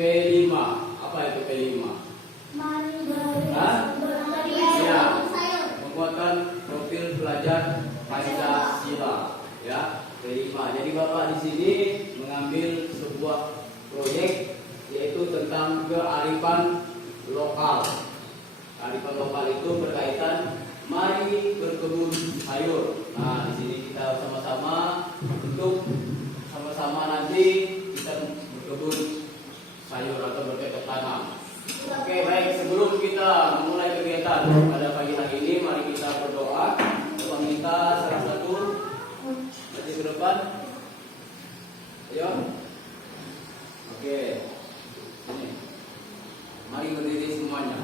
P5. Apa itu P5? Ya, penguatan profil pelajar Pancasila. Ya, P5. Jadi Bapak di sini mengambil sebuah proyek yaitu tentang kearifan lokal. Kearifan lokal itu berkaitan mari berkebun sayur. Nah, di sini kita sama-sama untuk sama-sama nanti kita berkebun sayur atau bercocok tanam. Oke, baik, sebelum kita memulai kegiatan pada pagi hari ini, mari kita berdoa. Kita minta salah satu maju ke depan. Ayo. Oke. Ini. Mari berdiri semuanya.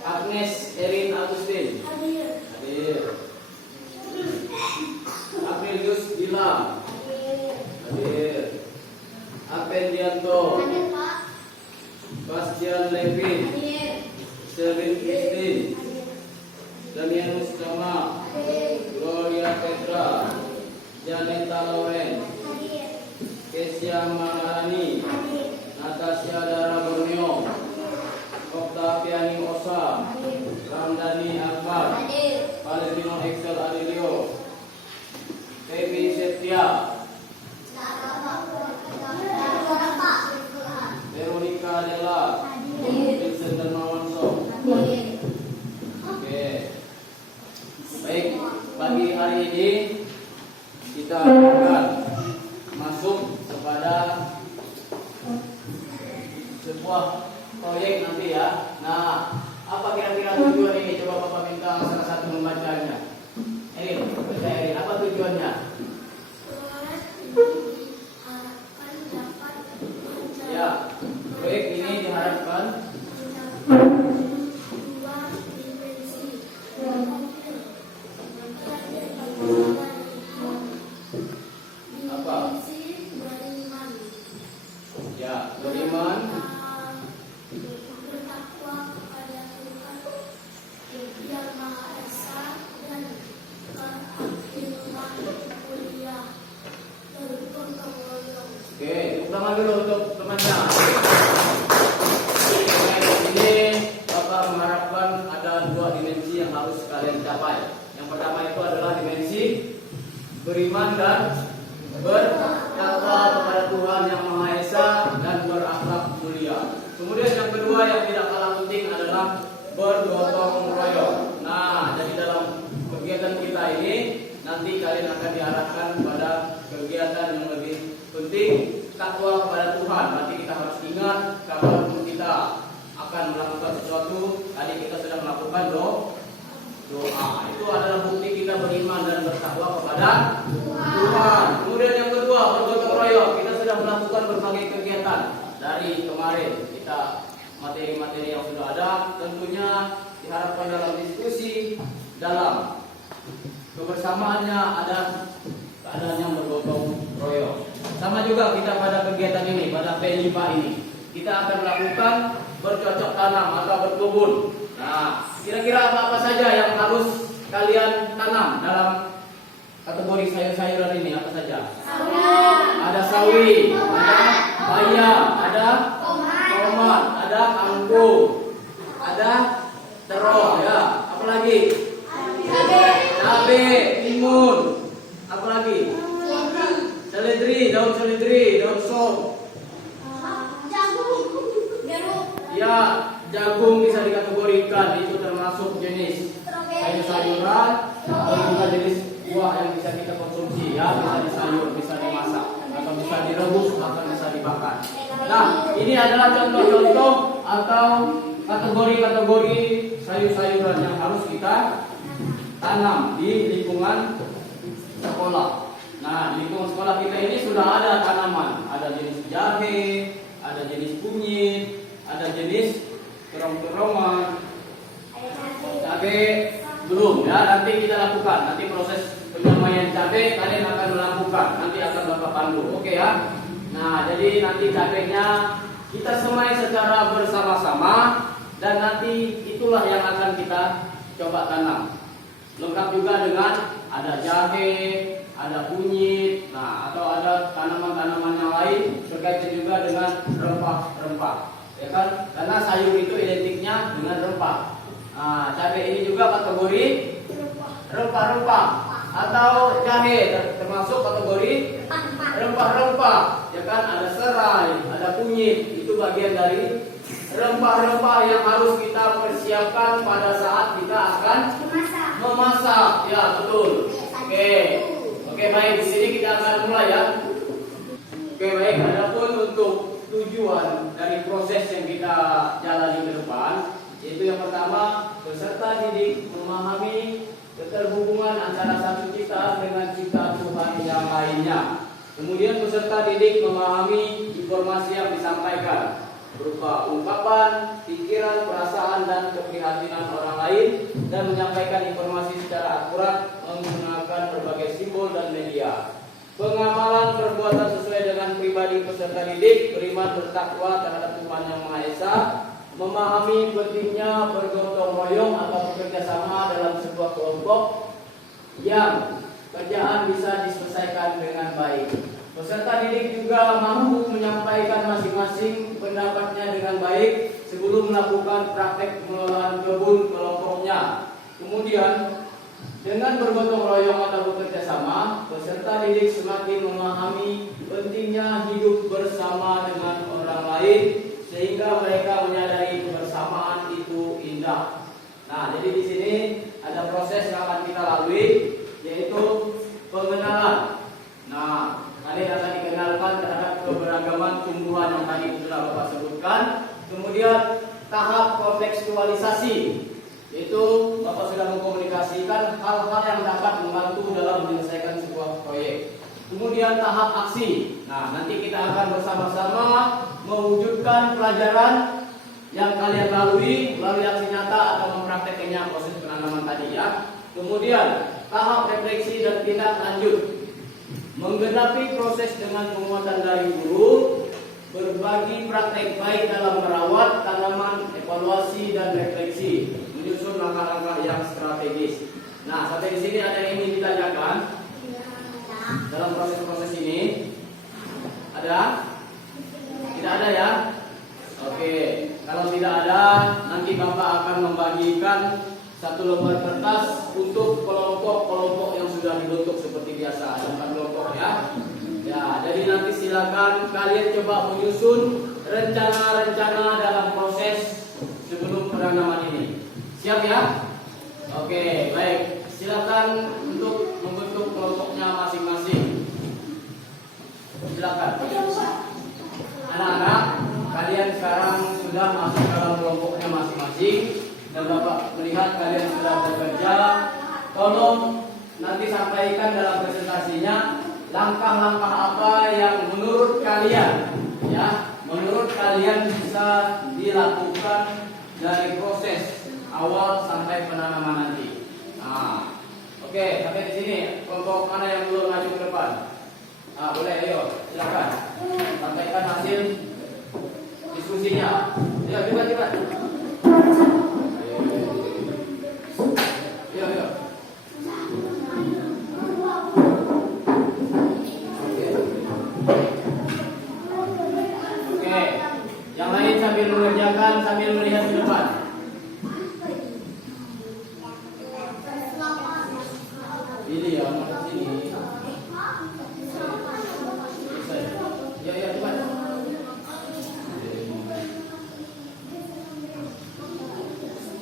Agnes Erin Agustin. Hadir. Apelius Gilang. Hadir. Apendianto. Bastian Levin. Selvin Kristin. Damianus Kama. Gloria Petra. Janeta Loren. Kesia Maharani. Natasha Dara Borneo. Oktaviani Osa, Ramdhani Akbar, Valentino Excel Adilio, Baby Setia, Veronica Della, Vincent Darmawanso. Oke, baik, pagi hari ini kita akan masuk kepada sebuah proyek nanti ya. Nah, apa kira-kira tujuan ini? Coba Bapak minta salah satu membacanya. Erin, apa tujuannya? Ya, proyek ini diharapkan apa? Ya, beriman. Oke, tepuk tangan dulu untuk temannya. Ini Bapak mengharapkan ada dua dimensi yang harus kalian capai. Yang pertama itu adalah dimensi beriman dan bertakwa kepada Tuhan Yang Maha Esa dan berakhlak mulia. Kemudian yang kedua yang tidak kalah penting adalah bergotong royong. Nah, jadi dalam kegiatan kita ini nanti kalian akan diarahkan pada kegiatan yang lebih penting, takwa kepada Tuhan. Nanti kita harus ingat kalau kita akan melakukan sesuatu, tadi kita sudah melakukan doa. Itu adalah bukti kita beriman dan bertakwa kepada Tuhan. Kemudian yang kedua, bergotong royong. Kita sudah melakukan berbagai kegiatan dari kemarin. Kita materi-materi yang sudah ada tentunya diharapkan dalam diskusi dalam. Kebersamaannya ada keadaan yang bergotong royong. Sama juga kita pada kegiatan ini, pada P5 ini, kita akan melakukan bercocok tanam atau berkebun. Nah, kira-kira apa-apa saja yang harus kalian tanam dalam kategori sayur-sayuran ini? Apa saja? Ada sawi, ada bayam, ada tomat, ada kangkung, ada terong, ya. Apa lagi? Cabe, timun, apa lagi? Seledri, daun sop. Ya, jagung bisa dikategorikan, itu termasuk jenis sayur-sayuran atau juga jenis buah yang bisa kita konsumsi, ya. Bisa disayur, bisa dimasak, atau bisa direbus, atau bisa dibakar. Nah, ini adalah contoh-contoh atau kategori-kategori sayur-sayuran yang harus kita tanam di lingkungan sekolah. Nah, di lingkungan sekolah kita ini sudah ada tanaman, ada jenis jahe, ada jenis kunyit, ada jenis terong-terongan, cabe belum, ya. Nanti kita lakukan, nanti proses penyamaian cabe kalian akan melakukan, nanti akan Bapak pandu, oke ya. Nah, jadi nanti cabenya kita semai secara bersama-sama dan nanti itulah yang akan kita coba tanam. Lengkap juga dengan ada jahe, ada kunyit, nah atau ada tanaman-tanaman yang lain berkaitan juga dengan rempah-rempah, ya kan? Karena sayur itu identiknya dengan rempah. Nah, cabai ini juga kategori rempah-rempah atau jahe termasuk kategori rempah-rempah, ya kan? Ada serai, ada kunyit, itu bagian dari rempah-rempah yang harus kita persiapkan pada saat kita akan memasak, ya betul. Oke, baik, di sini kita akan mulai ya. Oke, baik. Adapun untuk tujuan dari proses yang kita jalani ke depan, yaitu yang pertama, peserta didik memahami keterhubungan antara satu ciptaan dengan ciptaan Tuhan yang lainnya. Kemudian peserta didik memahami informasi yang disampaikan berupa ungkapan, pikiran, perasaan, dan keprihatinan orang lain dan menyampaikan informasi secara akurat menggunakan berbagai simbol dan media. Pengamalan perbuatan sesuai dengan pribadi peserta didik, beriman bertakwa terhadap Tuhan Yang Maha Esa, memahami pentingnya bergotong royong atau bekerja sama dalam sebuah kelompok yang kerjaan bisa diselesaikan dengan baik. Peserta didik juga mampu menyampaikan masing-masing pendapatnya dengan baik sebelum melakukan praktek pengelolaan kebun kelompoknya. Kemudian, dengan bergotong royong atau bekerja sama, peserta didik semakin memahami pentingnya hidup bersama dengan orang lain sehingga mereka menyadari kebersamaan itu indah. Nah, jadi di sini ada proses yang akan kita lalui, yaitu pengenalan. Nah, kalian akan dikenalkan terhadap keberagaman tumbuhan yang tadi sudah Bapak sebutkan. Kemudian tahap kontekstualisasi, yaitu Bapak sudah mengkomunikasikan hal-hal yang dapat membantu dalam menyelesaikan sebuah proyek. Kemudian tahap aksi. Nah, nanti kita akan bersama-sama mewujudkan pelajaran yang kalian lalui melalui aksi nyata atau mempraktekkannya proses penanaman tadi ya. Kemudian tahap refleksi dan tindak lanjut. Menggenapi proses dengan penguatan dari guru, berbagi praktek baik dalam merawat tanaman, evaluasi dan refleksi, menyusun langkah-langkah yang strategis. Nah, sampai di sini ada yang ingin ditanyakan dalam proses-proses ini? Ada? Tidak ada ya? Oke, kalau tidak ada, nanti Bapak akan membagikan satu lembar kertas untuk kelompok-kelompok yang sudah dibentuk seperti biasa, ada kelompok ya. Ya, jadi nanti silakan kalian coba menyusun rencana-rencana dalam proses sebelum penanaman ini. Siap ya? Oke, baik. Silakan untuk membentuk kelompoknya masing-masing. Silakan. Anak-anak, kalian sekarang sudah masuk dalam kelompoknya masing-masing. Dan Bapak melihat kalian sudah bekerja. Tolong nanti sampaikan dalam presentasinya langkah-langkah apa yang menurut kalian ya, menurut kalian bisa dilakukan dari proses awal sampai penanaman nanti. Nah, sini, kelompok mana yang dulu maju ke depan? Ah, boleh, ayo, silakan. Sampaikan hasil diskusinya. Ayo, cepat. Ayo. Oke. Yang lain sambil mengerjakan, sambil melihat ke depan. Ini ya, ke sini. Ya, cepat.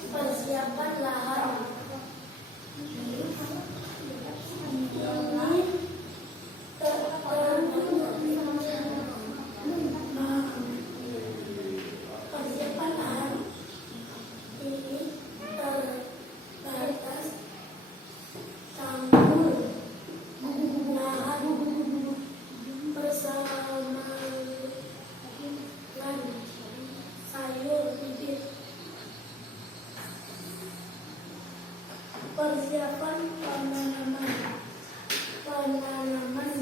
Persiapan lahan. Persiapan lahan ini terbatas campur lahan bersama sayur bibit. Persiapan penanaman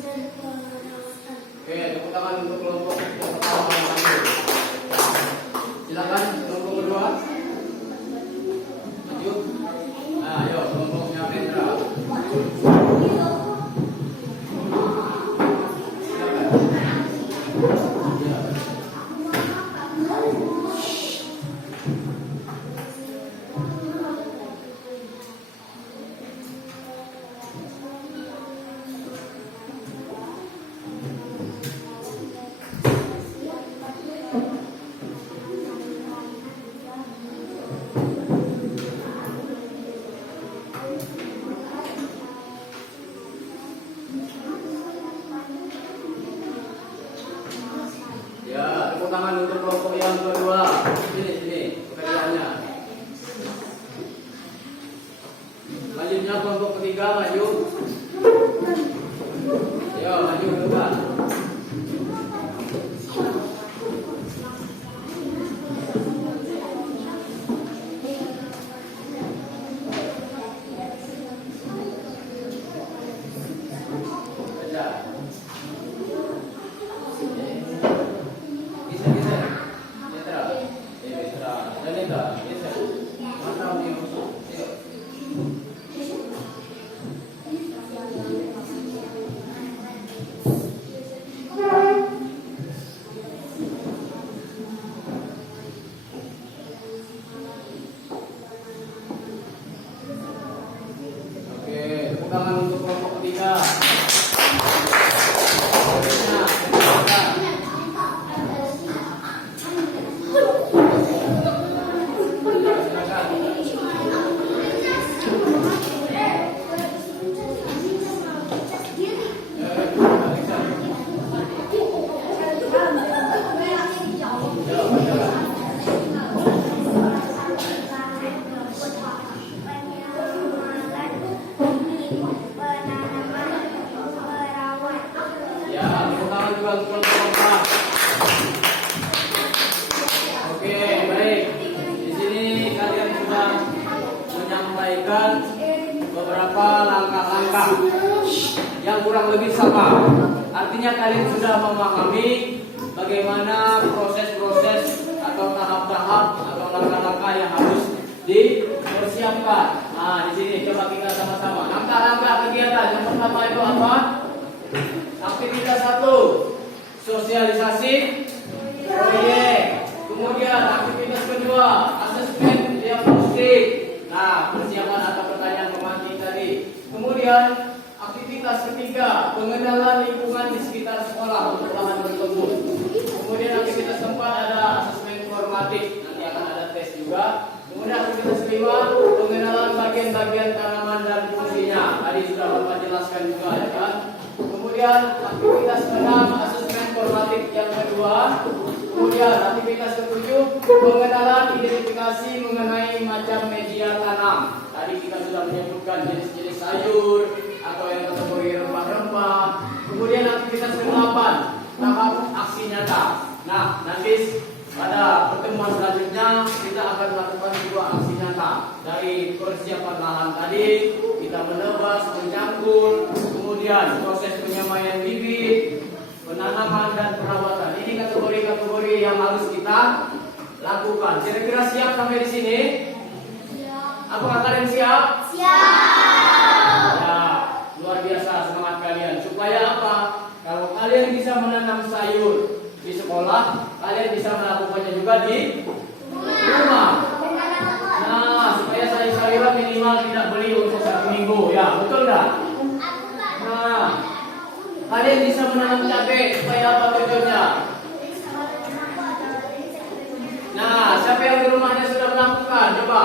dan perawatan. Oke, tepuk tangan untuk kelompok yang pertama yang maju. Silakan kelompok kedua. Maju. Nah, ayo kelompoknya Petra. Ya, tepuk tangan untuk kelompok yang kedua. Sini, pekerjaannya. Selanjutnya kelompok ketiga maju. Ayo, maju ke depan. Baca. Oke, tepuk tangan untuk kelompok ketiga. Ya, tepuk tangan juga untuk kelompok keempat. Oke, baik. Di sini kalian sudah menyampaikan beberapa langkah-langkah yang kurang lebih sama. Artinya kalian sudah memahami bagaimana proses-proses atau tahap-tahap atau langkah-langkah yang harus dipersiapkan. Nah, di sini coba kita sama-sama. Langkah-langkah kegiatan yang pertama itu apa? Aktivitas 1, sosialisasi proyek. Kemudian aktivitas kedua, asesmen diagnostik. Nah, persiapan atau pertanyaan pemantik tadi. Kemudian aktivitas ketiga, pengenalan lingkungan di sekitar sekolah untuk lahan tersebut. Kemudian aktivitas keempat ada asesmen formatif, nanti akan ada tes juga. Kemudian aktivitas kelima, pengenalan bagian-bagian tanaman dan fungsinya. Tadi sudah Bapak jelaskan juga, ya kan? Kemudian aktivitas ke-6, asesmen formatif yang kedua. Kemudian aktivitas ke-7, pengenalan identifikasi mengenai macam media tanam. Tadi kita sudah menyebutkan jenis-jenis sayur atau yang kategori rempah-rempah. Kemudian aktivitas ke-8, tahap aksi nyata. Nah, nanti pada pertemuan selanjutnya kita akan melakukan dua aksi nyata dari persiapan lahan tadi. kita menebas, mencangkul, kemudian proses penyemaian bibit, penanaman dan perawatan. Ini kategori-kategori yang harus kita lakukan. Kira-kira siap sampai di sini? Apakah kalian siap? Ya, luar biasa semangat kalian. Supaya apa? Kalau kalian bisa menanam sayur di sekolah, kalian bisa melakukannya juga di rumah. Nah, supaya sayur-sayuran minimal tidak beli untuk 1 minggu, ya, betul nggak? Nah, kalian bisa menanam cabai supaya apa tujuannya? Nah, siapa yang di rumahnya sudah melakukan? Coba.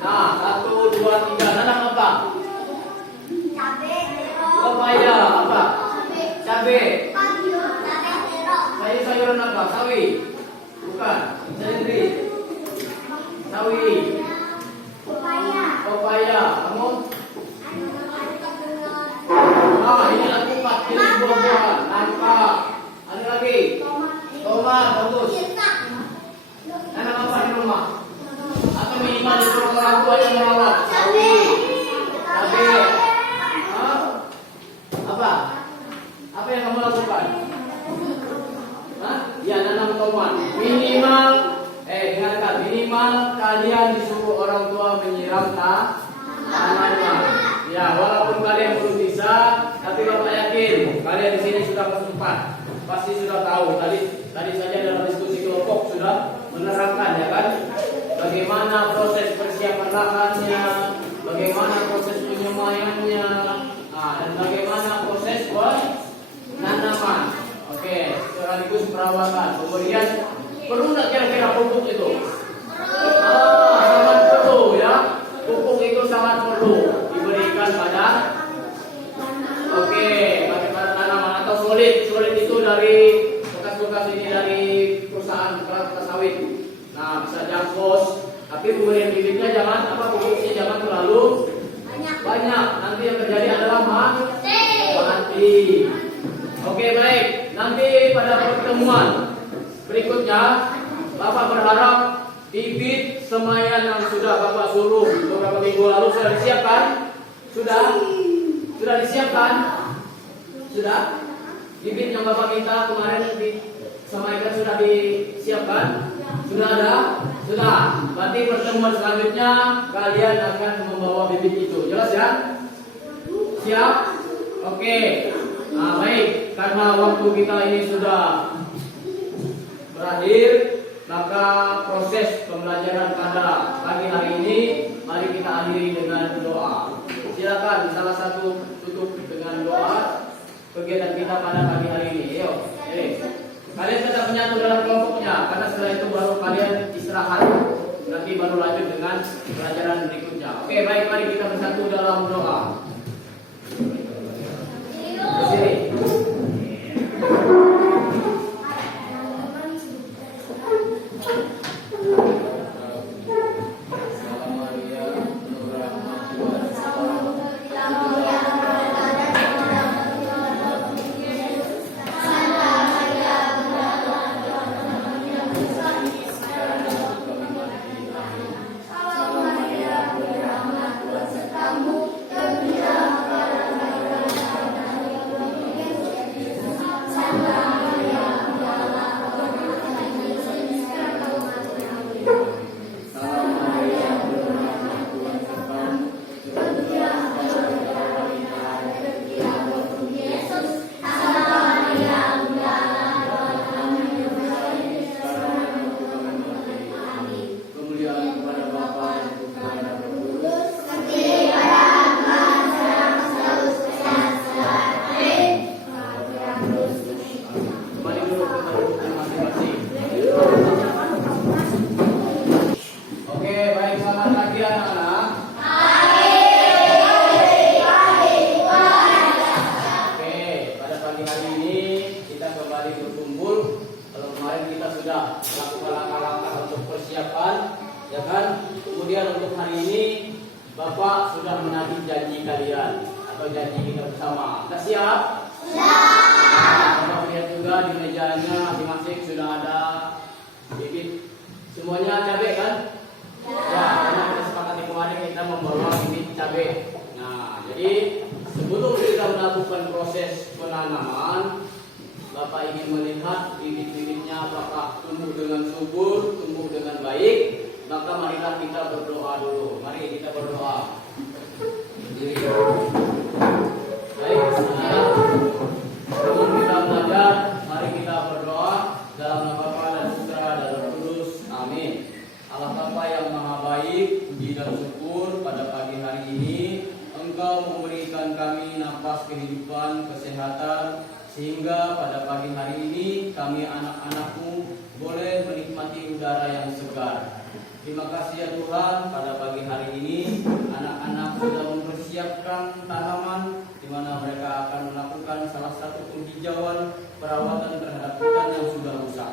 Nah, 1, 2, 3. Nanam apa? Pepaya, apa? Cabai. Sayur-sayuran apa? Sawi. Bukan. Seledri. Sawi. Pepaya. Kamu? Ah, ini alpukat. Ini buah-buahan. Nangka. Ada lagi? Tomat. Bagus. Nanam apa di rumah? Atau minimal disuruh orang tua yang merawat? Sawi. Cabai. Hah? Apa? Apa yang kamu lakukan? Hah? Ya, nanam tomat. Minimal, dengarkan, minimal kalian disuruh orang tua menyiram tanaman. Ya, walaupun kalian belum bisa, tapi Bapak yakin kalian di sini sudah bersempat. Pasti sudah tahu. Tadi saja dalam diskusi kelompok sudah menerangkan, ya kan? Bagaimana proses persiapan lahannya, bagaimana proses penyemaiannya, dan bagaimana proses penanaman. Oke, sekaligus perawatan. Kemudian perlu nggak kira-kira pupuk itu? Sangat perlu, ya. Pupuk itu sangat perlu diberikan pada pada tanaman atau solid. Solid itu dari bekas-bekas ini dari perusahaan kelapa sawit. Nah, bisa jangkos. Tapi pemberian bibitnya pupuknya jangan terlalu banyak. Nanti yang terjadi adalah mati. Oke, baik. Nanti pada pertemuan berikutnya, Bapak berharap bibit semaian yang sudah Bapak suruh beberapa minggu lalu sudah disiapkan? Sudah disiapkan? Sudah? Bibit yang Bapak minta kemarin disemaikan sudah disiapkan? Sudah ada? Sudah. Berarti pertemuan selanjutnya kalian akan membawa bibit itu. Jelas ya? Siap? Oke. Nah, baik. Karena waktu kita ini sudah berakhir, maka proses pembelajaran pada pagi hari ini mari kita akhiri dengan doa. Silakan salah satu tutup dengan doa kegiatan kita pada pagi hari ini. Ayo, kalian tetap menyatu dalam kelompoknya, karena setelah itu baru kalian istirahat. Nanti baru lanjut dengan pelajaran berikutnya. Oke, baik, mari kita bersatu dalam doa. Kesini. Bapak sudah menagih janji kalian atau janji kita bersama. Sudah siap? Siap. Bapak lihat juga di mejanya masing-masing sudah ada bibit. Semuanya cabai kan? Ya, karena kita sepakati kemarin. kemarin kita membawa bibit cabai. Nah, jadi sebelum kita melakukan proses penanaman, Bapak ingin melihat bibit-bibitnya apakah tumbuh dengan subur, tumbuh dengan baik. Maka marilah kita berdoa dulu. Mari kita berdoa. Berdiri. Baik, saudara. Sebelum kita belajar, mari kita berdoa dalam nama Bapa dan Putra dan Roh Kudus. Amin. Allah Bapa yang Maha Baik, puji dan syukur pada pagi hari ini Engkau memberikan kami nafas kehidupan, kesehatan, sehingga pada pagi hari ini kami anak-anak-Mu boleh menikmati udara yang segar. Terima kasih ya Tuhan, pada pagi hari ini anak-anak sudah mempersiapkan tanaman di mana mereka akan melakukan salah satu penghijauan perawatan terhadap hutan yang sudah rusak.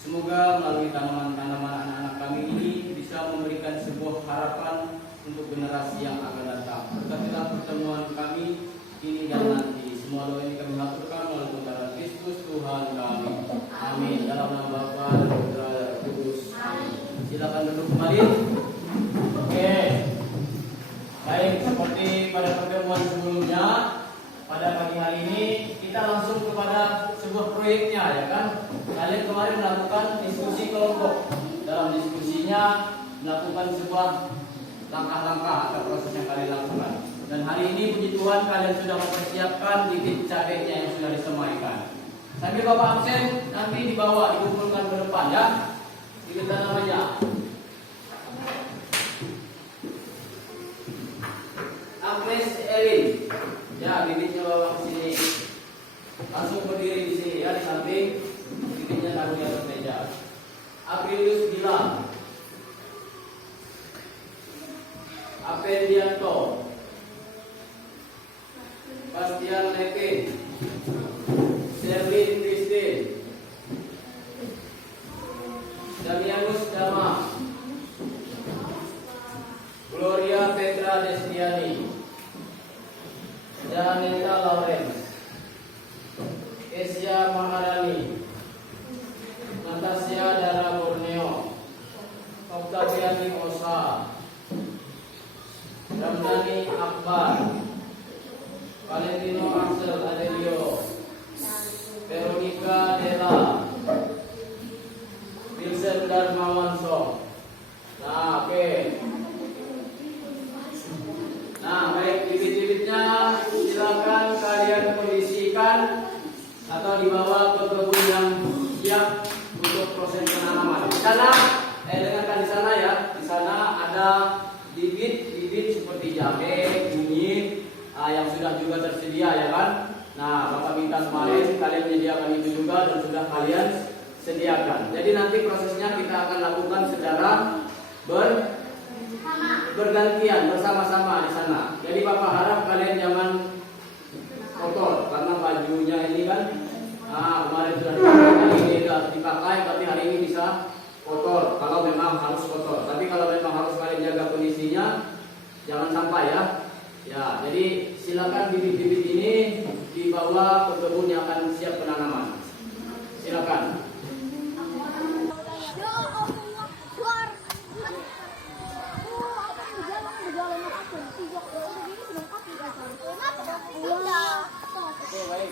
Semoga melalui tanaman-tanaman anak-anak kami ini bisa memberikan sebuah harapan untuk generasi yang akan datang. Berkatilah pertemuan kami ini dan nanti. Semua doa ini kami haturkan melalui darah Kristus Tuhan kami. Amin. Dalam nama Bapa dan Putra dan Roh Kudus. Silakan duduk kembali. Oke. Baik, seperti pada pertemuan sebelumnya, pada pagi hari ini kita langsung kepada sebuah proyeknya, ya kan? Kalian kemarin melakukan diskusi kelompok. Dalam diskusinya melakukan sebuah langkah-langkah atau proses yang kalian lakukan. Dan hari ini puji Tuhan kalian sudah mempersiapkan bibit cabainya yang sudah disemaikan. Sambil Bapak absen, nanti dibawa dikumpulkan ke depan ya. Bibit tanamannya. Agnes Erin, ya bibitnya bawa ke sini. Langsung berdiri di sini ya, di samping. Bibitnya taruh di atas meja. Aprilius Gilang, Apendianto, Bastian Lepin, Sherlyn Christine, Damianus Dama, Gloria Petra Destiani, Janeta Lawrence, Asia Maharani, Natasha Dara Borneo, Octaviani Osa, Ramdhani Akbar, Valentino Axel Adelio, Veronica Della, Vincent Darmawanso. Nah, oke. Nah, baik, bibit-bibitnya silakan kalian kondisikan atau dibawa ke kebun yang siap untuk proses penanaman. Di sana, dengarkan di sana ya. Di sana ada bibit-bibit seperti jahe, kunyit, yang sudah juga tersedia ya kan. Nah, Bapak minta kemarin kalian menyediakan itu juga dan sudah kalian sediakan. Jadi nanti prosesnya kita akan lakukan secara bergantian bersama-sama di sana. Jadi Bapak harap kalian jangan kotor karena bajunya ini kan kemarin sudah dipakai, hari ini sudah dipakai, berarti hari ini bisa kotor kalau memang harus kotor. Tapi kalau memang harus kalian jaga kondisinya, jangan sampai ya. Ya, jadi silakan bibit-bibit ini dibawa ke kebun yang akan siap penanaman. Silakan. Oke, baik.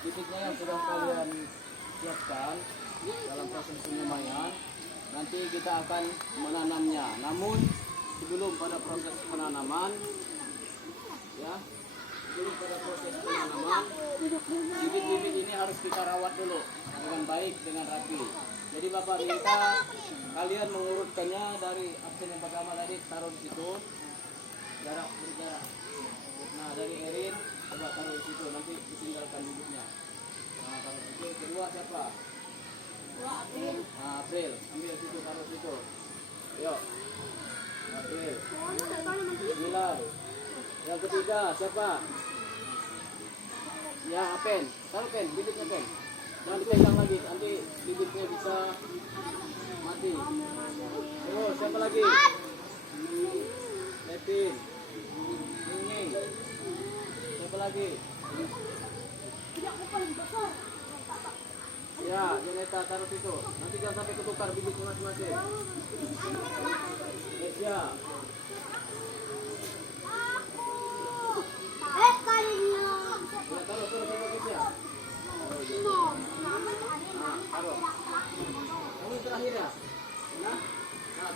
Bibitnya yang sudah kalian siapkan dalam proses penyemaian, nanti kita akan menanamnya. Namun sebelum pada proses penanaman, ya, bibit-bibit ini harus kita rawat dulu dengan baik, dengan rapi. Jadi Bapak minta kalian mengurutkannya dari absen yang pertama tadi, taruh di situ, jarak berjarak. Nah, dari Erin coba taruh di situ, nanti ditinggalkan bibitnya. Nah, taruh di situ. Kedua siapa? April. Nah, April, ambil situ, taruh situ. Yuk. April. 9. Yang ketiga siapa? Ya, Apen. Taruh Pen, bibitnya Pen. Jangan dipegang lagi, nanti bibitnya bisa mati. Terus siapa lagi? Lepin. Ning. Siapa lagi? Ya, Janeta taruh situ. Nanti jangan sampai ketukar bibitnya masing-masing. Yes, ya. Ya, taruh bagus ya. Taruh. Kamu yang terakhir ya? Nah,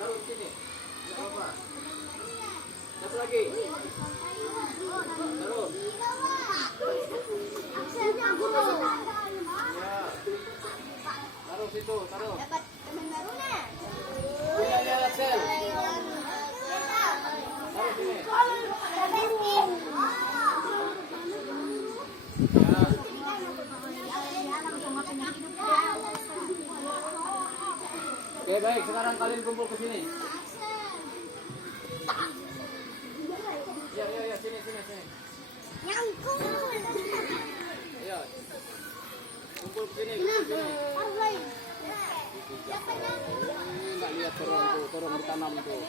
taruh di sini. Tidak apa-apa. Satu lagi. Taruh. Ya. Taruh situ, taruh. Dapat teman baru nih. Ya, Axel. Taruh sini. Ya. Oke, baik. Sekarang kalian kumpul ke sini. Ya, sini. Nyangkut. Ayo. Kumpul ke sini, kumpul ke sini. Enggak lihat torong ditanam tuh.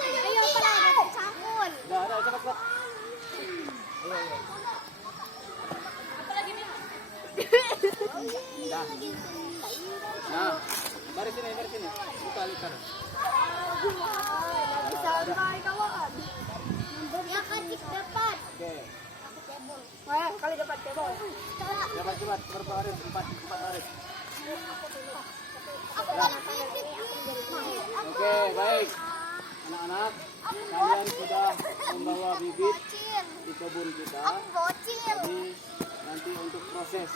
Ayo pada campur. Udah, cepat. Ayo. Dah. Nah, baris sini. Buka lingkar. Bisa angkai kawan. Ya kacik dapat. Oke. Wah, kali dapat cebol. Cepat. Berapa baris? 4 baris. Aku kan pipit. Oke, baik. Anak-anak, kalian sudah membawa bibit di kebun kita. Bocil. Jadi nanti untuk proses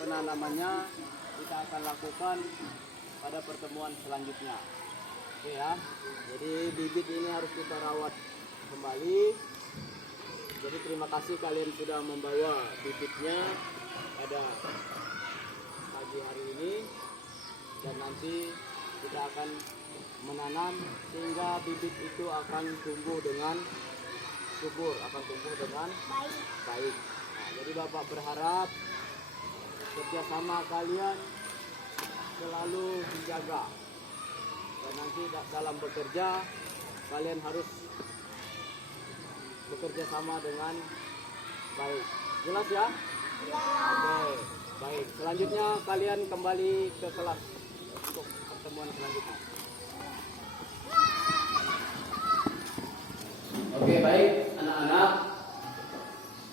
penanamannya kita akan lakukan pada pertemuan selanjutnya. Oke ya. Jadi bibit ini harus kita rawat kembali. Jadi terima kasih kalian sudah membawa bibitnya pada pagi hari ini, dan nanti kita akan menanam sehingga bibit itu akan tumbuh dengan subur, akan tumbuh dengan baik. Nah, jadi Bapak berharap kerjasama kalian selalu dijaga, dan nanti dalam bekerja kalian harus bekerja sama dengan baik. Jelas ya? Oke, baik. Selanjutnya kalian kembali ke kelas untuk pertemuan selanjutnya. Oke, baik anak-anak.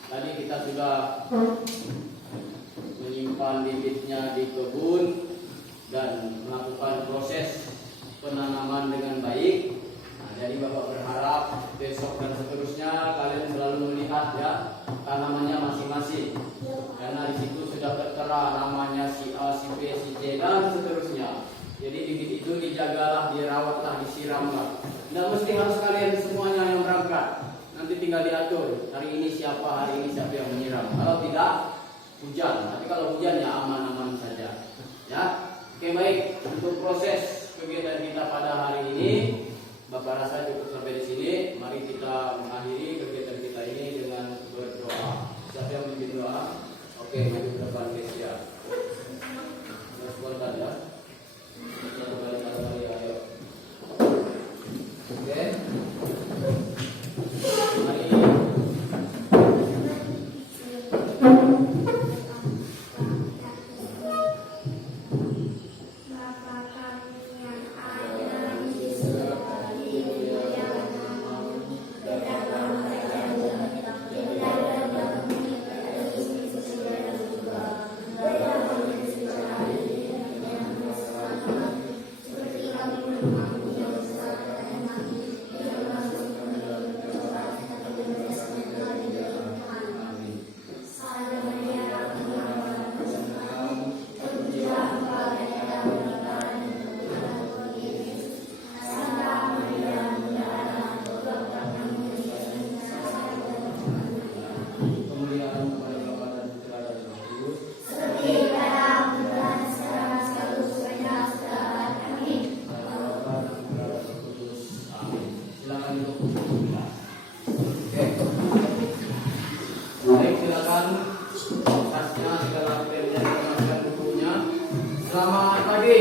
Tadi kita sudah menyimpan bibitnya di kebun dan melakukan proses penanaman dengan baik. Nah, jadi Bapak berharap besok dan seterusnya kalian selalu melihat ya tanamannya masing-masing. Karena di situ sudah tertera namanya si A, si B, si C dan seterusnya. Jadi bibit itu dijagalah, dirawatlah, disiramlah. Tidak mesti harus kalian semuanya yang berangkat. Nanti tinggal diatur. Hari ini siapa yang menyiram. Kalau tidak, hujan. Tapi kalau hujan ya aman-aman saja. Ya, oke baik. Untuk proses kegiatan kita pada hari ini, Bapak rasa cukup sampai di sini. Mari kita mengakhiri kegiatan kita ini dengan berdoa. Siapa yang memimpin doa? Oke, maju ke depan guys ya. Spontan ya. Satu kali, ayo. Oke. Mari. Bapa kami yang ada di surga, dimuliakan namamu, berkatlah kerajaanmu, jadilah kami terus di surga juga. Berilah kami rezeki hari ini yang bersama kami, seperti kami mengampuni dosa dan kami, jangan masuk ke dalam pencobaan, tapi bebaskan kami dari Amin. Salve Maria, Tuhan bersama kamu, terpujilah Engkau di antara perempuan dan terpujilah Tuhan Yesus. Santa Maria, Bunda Allah, doakan kami yang sekarang dan di Kemuliaan kepada Bapa dan Putra dan Roh Kudus. seperti pada bulan sekarang selalu supaya segala Amin. Bapa dan Putra dan Roh Kudus. Amin. Silakan duduk. Oke. Baik, silakan. Tasnya segala materinya, dikemaskan bukunya. Selamat pagi.